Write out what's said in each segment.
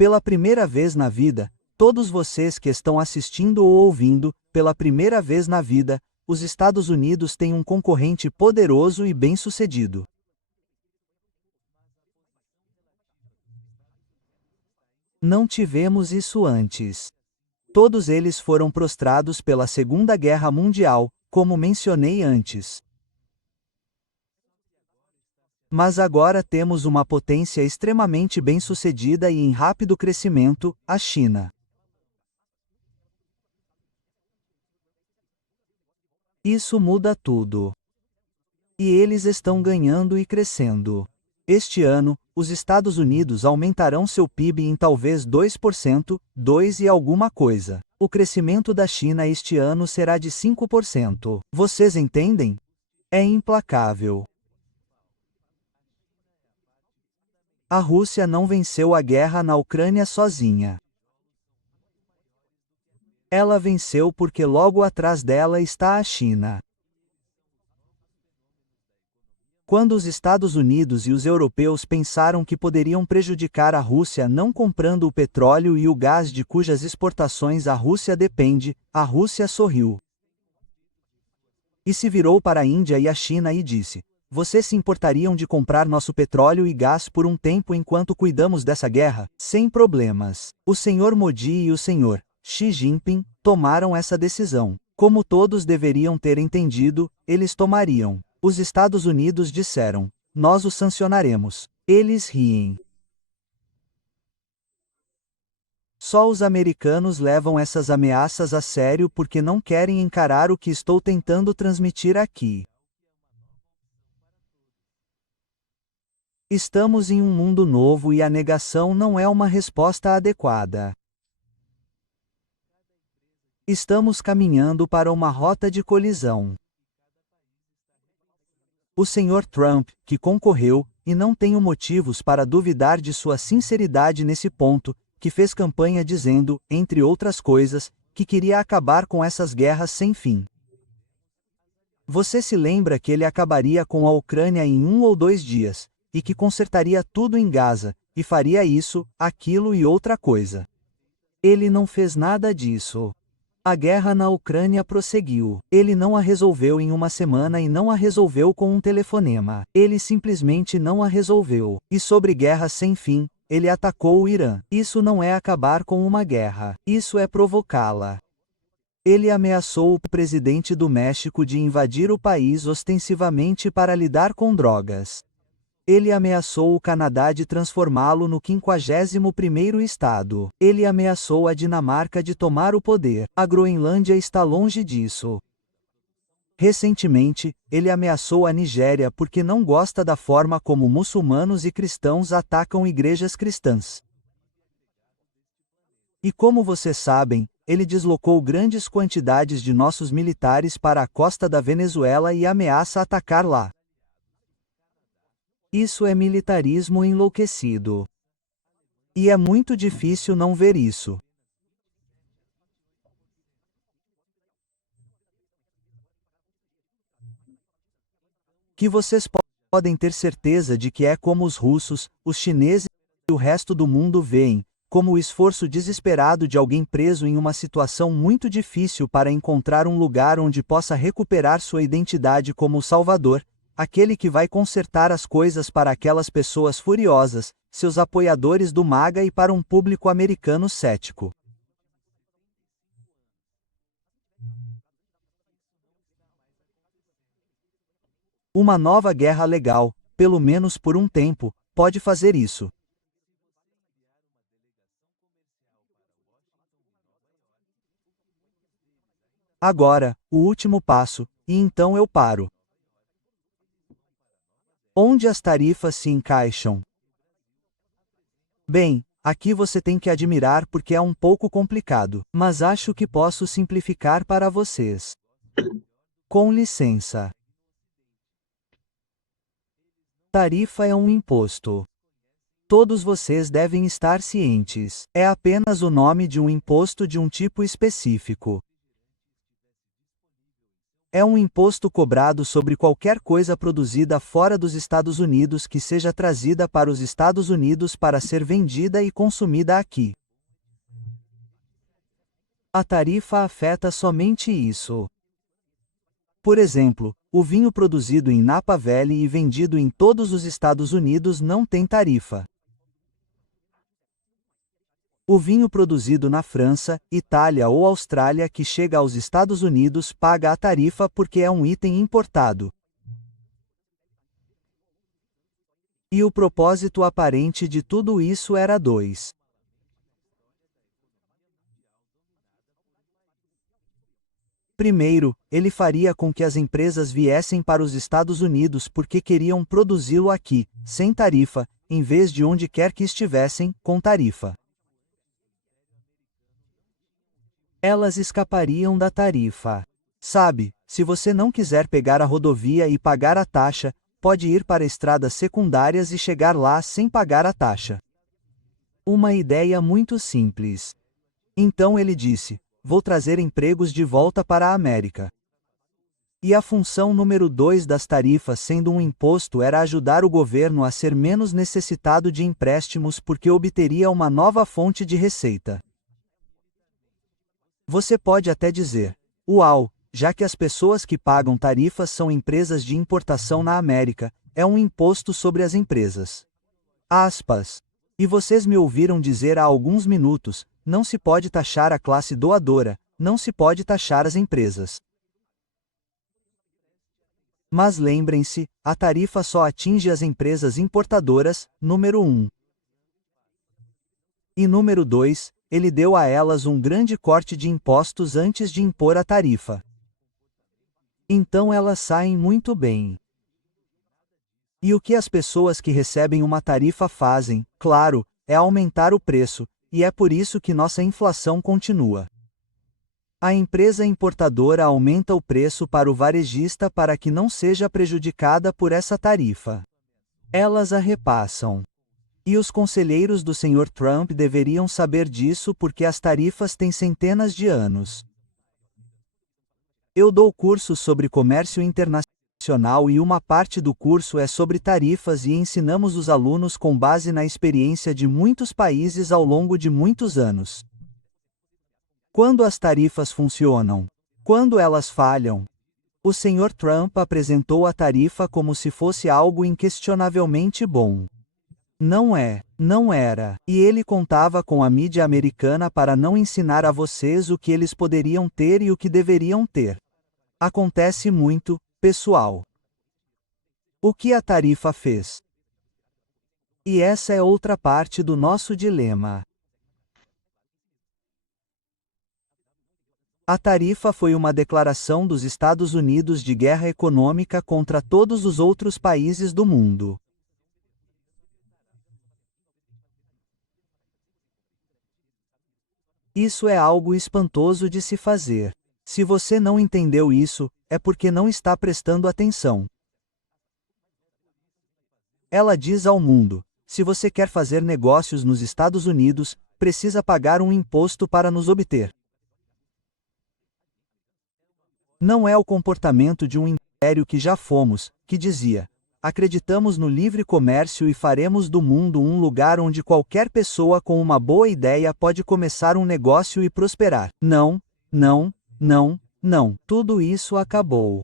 Pela primeira vez na vida, todos vocês que estão assistindo ou ouvindo, pela primeira vez na vida, os Estados Unidos têm um concorrente poderoso e bem-sucedido. Não tivemos isso antes. Todos eles foram prostrados pela Segunda Guerra Mundial, como mencionei antes. Mas agora temos uma potência extremamente bem-sucedida e em rápido crescimento, a China. Isso muda tudo. E eles estão ganhando e crescendo. Este ano, os Estados Unidos aumentarão seu PIB em talvez 2%, 2 e alguma coisa. O crescimento da China este ano será de 5%. Vocês entendem? É implacável. A Rússia não venceu a guerra na Ucrânia sozinha. Ela venceu porque logo atrás dela está a China. Quando os Estados Unidos e os europeus pensaram que poderiam prejudicar a Rússia não comprando o petróleo e o gás de cujas exportações a Rússia depende, a Rússia sorriu. E se virou para a Índia e a China e disse: vocês se importariam de comprar nosso petróleo e gás por um tempo enquanto cuidamos dessa guerra? Sem problemas. O Sr. Modi e o Sr. Xi Jinping tomaram essa decisão. Como todos deveriam ter entendido, eles tomariam. Os Estados Unidos disseram: nós os sancionaremos. Eles riem. Só os americanos levam essas ameaças a sério porque não querem encarar o que estou tentando transmitir aqui. Estamos em um mundo novo e a negação não é uma resposta adequada. Estamos caminhando para uma rota de colisão. O Sr. Trump, que concorreu, e não tenho motivos para duvidar de sua sinceridade nesse ponto, que fez campanha dizendo, entre outras coisas, que queria acabar com essas guerras sem fim. Você se lembra que ele acabaria com a Ucrânia em 1 ou 2 dias, e que consertaria tudo em Gaza, e faria isso, aquilo e outra coisa. Ele não fez nada disso. A guerra na Ucrânia prosseguiu. Ele não a resolveu em uma semana e não a resolveu com um telefonema. Ele simplesmente não a resolveu. E sobre guerra sem fim, ele atacou o Irã. Isso não é acabar com uma guerra. Isso é provocá-la. Ele ameaçou o presidente do México de invadir o país ostensivamente para lidar com drogas. Ele ameaçou o Canadá de transformá-lo no 51º estado. Ele ameaçou a Dinamarca de tomar o poder. A Groenlândia está longe disso. Recentemente, ele ameaçou a Nigéria porque não gosta da forma como muçulmanos e cristãos atacam igrejas cristãs. E como vocês sabem, ele deslocou grandes quantidades de nossos militares para a costa da Venezuela e ameaça atacar lá. Isso é militarismo enlouquecido. E é muito difícil não ver isso. Que vocês podem ter certeza de que é como os russos, os chineses e o resto do mundo veem, como o esforço desesperado de alguém preso em uma situação muito difícil para encontrar um lugar onde possa recuperar sua identidade como o Salvador, aquele que vai consertar as coisas para aquelas pessoas furiosas, seus apoiadores do MAGA e para um público americano cético. Uma nova guerra legal, pelo menos por um tempo, pode fazer isso. Agora, o último passo, e então eu paro. Onde as tarifas se encaixam? Bem, aqui você tem que admirar porque é um pouco complicado, mas acho que posso simplificar para vocês. Com licença. Tarifa é um imposto. Todos vocês devem estar cientes. É apenas o nome de um imposto de um tipo específico. É um imposto cobrado sobre qualquer coisa produzida fora dos Estados Unidos que seja trazida para os Estados Unidos para ser vendida e consumida aqui. A tarifa afeta somente isso. Por exemplo, o vinho produzido em Napa Valley e vendido em todos os Estados Unidos não tem tarifa. O vinho produzido na França, Itália ou Austrália que chega aos Estados Unidos paga a tarifa porque é um item importado. E o propósito aparente de tudo isso era dois. Primeiro, ele faria com que as empresas viessem para os Estados Unidos porque queriam produzi-lo aqui, sem tarifa, em vez de onde quer que estivessem, com tarifa. Elas escapariam da tarifa. Sabe, se você não quiser pegar a rodovia e pagar a taxa, pode ir para estradas secundárias e chegar lá sem pagar a taxa. Uma ideia muito simples. Então ele disse: vou trazer empregos de volta para a América. E a função número 2 das tarifas sendo um imposto era ajudar o governo a ser menos necessitado de empréstimos porque obteria uma nova fonte de receita. Você pode até dizer: uau, já que as pessoas que pagam tarifas são empresas de importação na América, é um imposto sobre as empresas. Aspas. E vocês me ouviram dizer há alguns minutos, não se pode taxar a classe doadora, não se pode taxar as empresas. Mas lembrem-se, a tarifa só atinge as empresas importadoras, número 1. E número 2, ele deu a elas um grande corte de impostos antes de impor a tarifa. Então elas saem muito bem. E o que as pessoas que recebem uma tarifa fazem, claro, é aumentar o preço, e é por isso que nossa inflação continua. A empresa importadora aumenta o preço para o varejista para que não seja prejudicada por essa tarifa. Elas a repassam. E os conselheiros do Sr. Trump deveriam saber disso porque as tarifas têm centenas de anos. Eu dou cursos sobre comércio internacional e uma parte do curso é sobre tarifas e ensinamos os alunos com base na experiência de muitos países ao longo de muitos anos. Quando as tarifas funcionam? Quando elas falham? O Sr. Trump apresentou a tarifa como se fosse algo inquestionavelmente bom. Não é, não era, e ele contava com a mídia americana para não ensinar a vocês o que eles poderiam ter e o que deveriam ter. Acontece muito, pessoal. O que a tarifa fez? E essa é outra parte do nosso dilema. A tarifa foi uma declaração dos Estados Unidos de guerra econômica contra todos os outros países do mundo. Isso é algo espantoso de se fazer. Se você não entendeu isso, é porque não está prestando atenção. Ela diz ao mundo: se você quer fazer negócios nos Estados Unidos, precisa pagar um imposto para nos obter. Não é o comportamento de um império que já fomos, que dizia: acreditamos no livre comércio e faremos do mundo um lugar onde qualquer pessoa com uma boa ideia pode começar um negócio e prosperar. Não, não, não, não. Tudo isso acabou.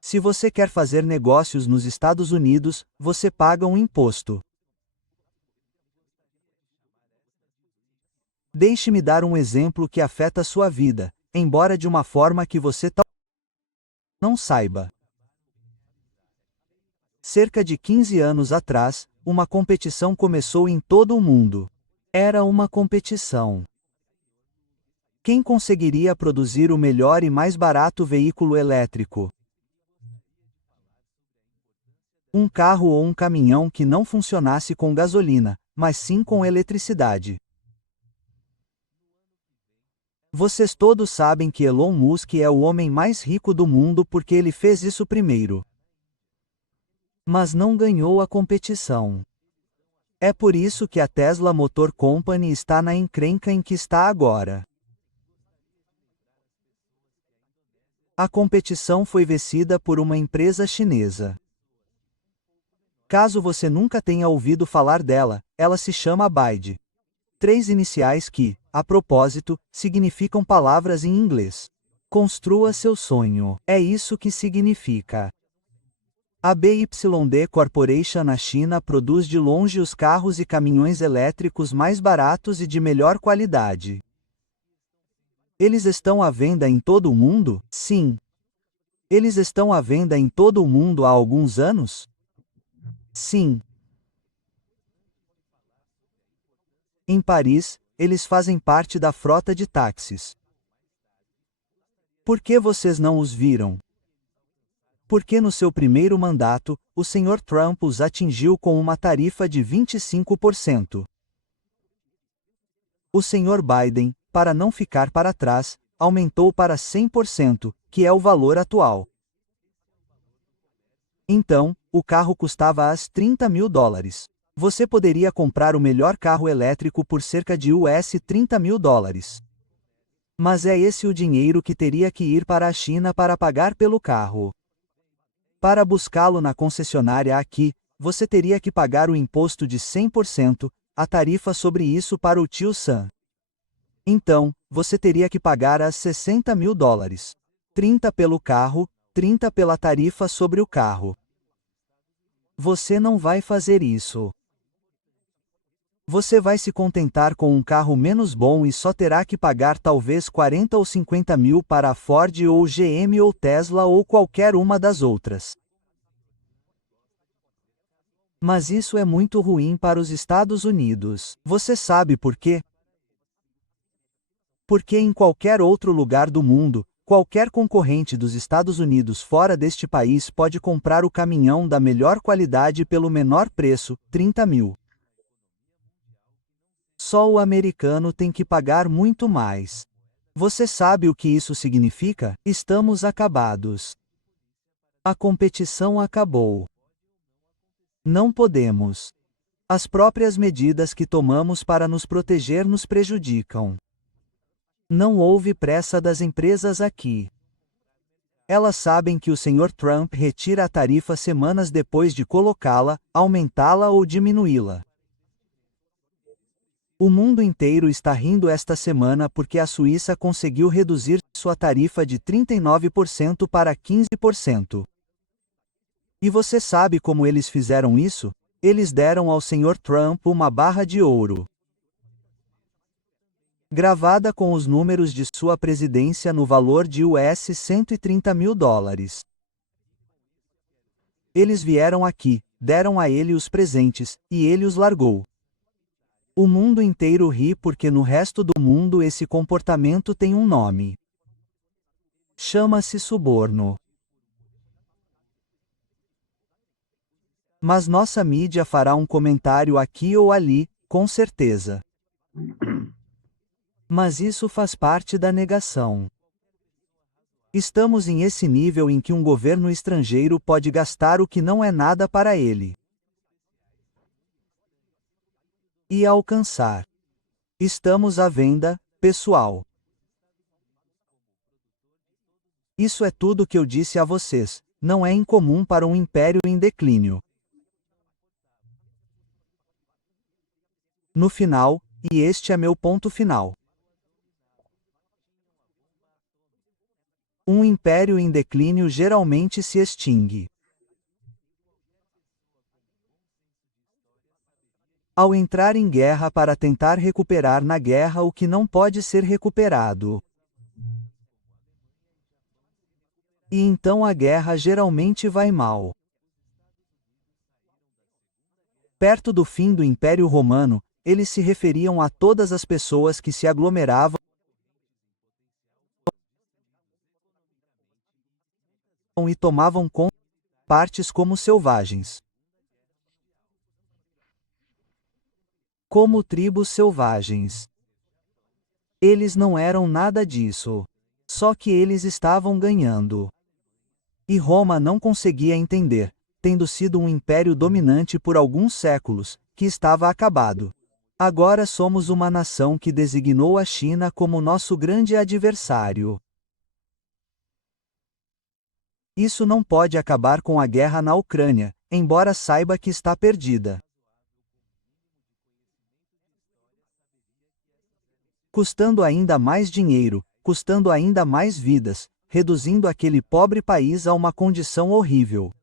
Se você quer fazer negócios nos Estados Unidos, você paga um imposto. Deixe-me dar um exemplo que afeta sua vida, embora de uma forma que você não saiba. Cerca de 15 anos atrás, uma competição começou em todo o mundo. Era uma competição. Quem conseguiria produzir o melhor e mais barato veículo elétrico? Um carro ou um caminhão que não funcionasse com gasolina, mas sim com eletricidade. Vocês todos sabem que Elon Musk é o homem mais rico do mundo porque ele fez isso primeiro. Mas não ganhou a competição. É por isso que a Tesla Motor Company está na encrenca em que está agora. A competição foi vencida por uma empresa chinesa. Caso você nunca tenha ouvido falar dela, ela se chama BYD. 3 iniciais que, a propósito, significam palavras em inglês. Construa seu sonho. É isso que significa. A BYD Corporation na China produz de longe os carros e caminhões elétricos mais baratos e de melhor qualidade. Eles estão à venda em todo o mundo? Sim. Eles estão à venda em todo o mundo há alguns anos? Sim. Em Paris, eles fazem parte da frota de táxis. Por que vocês não os viram? Porque no seu primeiro mandato, o Sr. Trump os atingiu com uma tarifa de 25%. O Sr. Biden, para não ficar para trás, aumentou para 100%, que é o valor atual. Então, o carro custava as $30.000. Você poderia comprar o melhor carro elétrico por cerca de $30.000. Mas é esse o dinheiro que teria que ir para a China para pagar pelo carro. Para buscá-lo na concessionária aqui, você teria que pagar o imposto de 100%, a tarifa sobre isso para o tio Sam. Então, você teria que pagar as $60.000. 30 pelo carro, 30 pela tarifa sobre o carro. Você não vai fazer isso. Você vai se contentar com um carro menos bom e só terá que pagar talvez 40 ou 50 mil para a Ford ou GM ou Tesla ou qualquer uma das outras. Mas isso é muito ruim para os Estados Unidos. Você sabe por quê? Porque em qualquer outro lugar do mundo, qualquer concorrente dos Estados Unidos fora deste país pode comprar o caminhão da melhor qualidade pelo menor preço, 30 mil. Só o americano tem que pagar muito mais. Você sabe o que isso significa? Estamos acabados. A competição acabou. Não podemos. As próprias medidas que tomamos para nos proteger nos prejudicam. Não houve pressa das empresas aqui. Elas sabem que o Sr. Trump retira a tarifa semanas depois de colocá-la, aumentá-la ou diminuí-la. O mundo inteiro está rindo esta semana porque a Suíça conseguiu reduzir sua tarifa de 39% para 15%. E você sabe como eles fizeram isso? Eles deram ao Sr. Trump uma barra de ouro, gravada com os números de sua presidência no valor de $130.000. Eles vieram aqui, deram a ele os presentes, e ele os largou. O mundo inteiro ri porque no resto do mundo esse comportamento tem um nome. Chama-se suborno. Mas nossa mídia fará um comentário aqui ou ali, com certeza. Mas isso faz parte da negação. Estamos em esse nível em que um governo estrangeiro pode gastar o que não é nada para ele. E alcançar. Estamos à venda, pessoal. Isso é tudo que eu disse a vocês, não é incomum para um império em declínio. No final, e este é meu ponto final. Um império em declínio geralmente se extingue. Ao entrar em guerra para tentar recuperar na guerra o que não pode ser recuperado. E então a guerra geralmente vai mal. Perto do fim do Império Romano, eles se referiam a todas as pessoas que se aglomeravam e tomavam conta de partes como selvagens. Como tribos selvagens. Eles não eram nada disso. Só que eles estavam ganhando. E Roma não conseguia entender, tendo sido um império dominante por alguns séculos, que estava acabado. Agora somos uma nação que designou a China como nosso grande adversário. Isso não pode acabar com a guerra na Ucrânia, embora saiba que está perdida. Custando ainda mais dinheiro, custando ainda mais vidas, reduzindo aquele pobre país a uma condição horrível.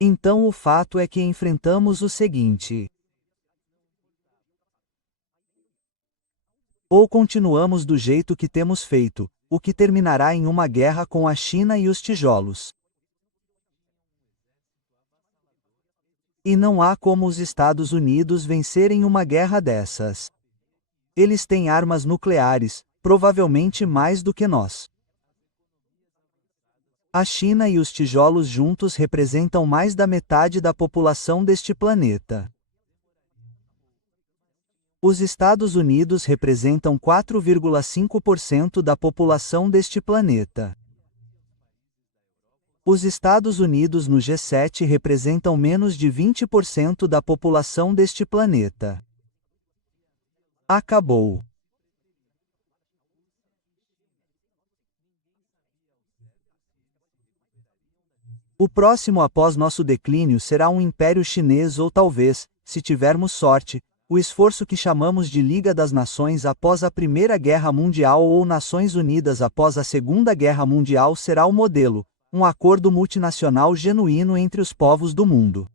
Então o fato é que enfrentamos o seguinte: ou continuamos do jeito que temos feito, o que terminará em uma guerra com a China e os tijolos. E não há como os Estados Unidos vencerem uma guerra dessas. Eles têm armas nucleares, provavelmente mais do que nós. A China e os tijolos juntos representam mais da metade da população deste planeta. Os Estados Unidos representam 4,5% da população deste planeta. Os Estados Unidos no G7 representam menos de 20% da população deste planeta. Acabou. O próximo após nosso declínio será um império chinês ou talvez, se tivermos sorte, o esforço que chamamos de Liga das Nações após a Primeira Guerra Mundial ou Nações Unidas após a Segunda Guerra Mundial será o modelo, um acordo multinacional genuíno entre os povos do mundo.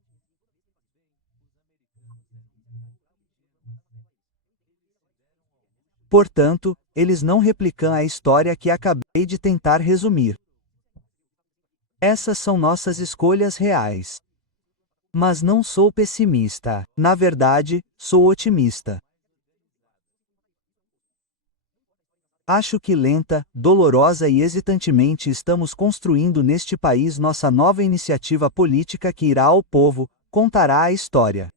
Portanto, eles não replicam a história que acabei de tentar resumir. Essas são nossas escolhas reais. Mas não sou pessimista. Na verdade, sou otimista. Acho que lenta, dolorosa e hesitantemente estamos construindo neste país nossa nova iniciativa política que irá ao povo, contará a história.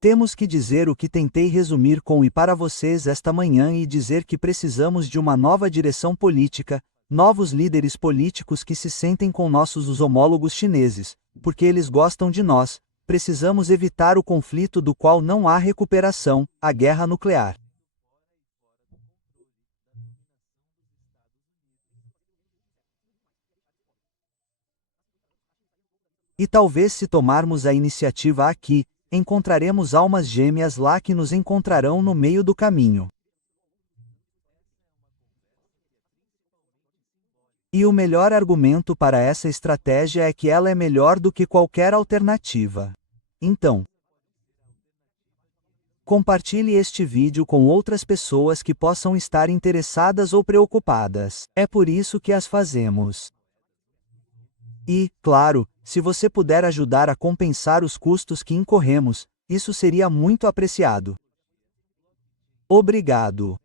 Temos que dizer o que tentei resumir com e para vocês esta manhã e dizer que precisamos de uma nova direção política, novos líderes políticos que se sentem com nossos homólogos chineses, porque eles gostam de nós, precisamos evitar o conflito do qual não há recuperação, a guerra nuclear. E talvez se tomarmos a iniciativa aqui, encontraremos almas gêmeas lá que nos encontrarão no meio do caminho. E o melhor argumento para essa estratégia é que ela é melhor do que qualquer alternativa. Então, compartilhe este vídeo com outras pessoas que possam estar interessadas ou preocupadas. É por isso que as fazemos. E, claro, se você puder ajudar a compensar os custos que incorremos, isso seria muito apreciado. Obrigado.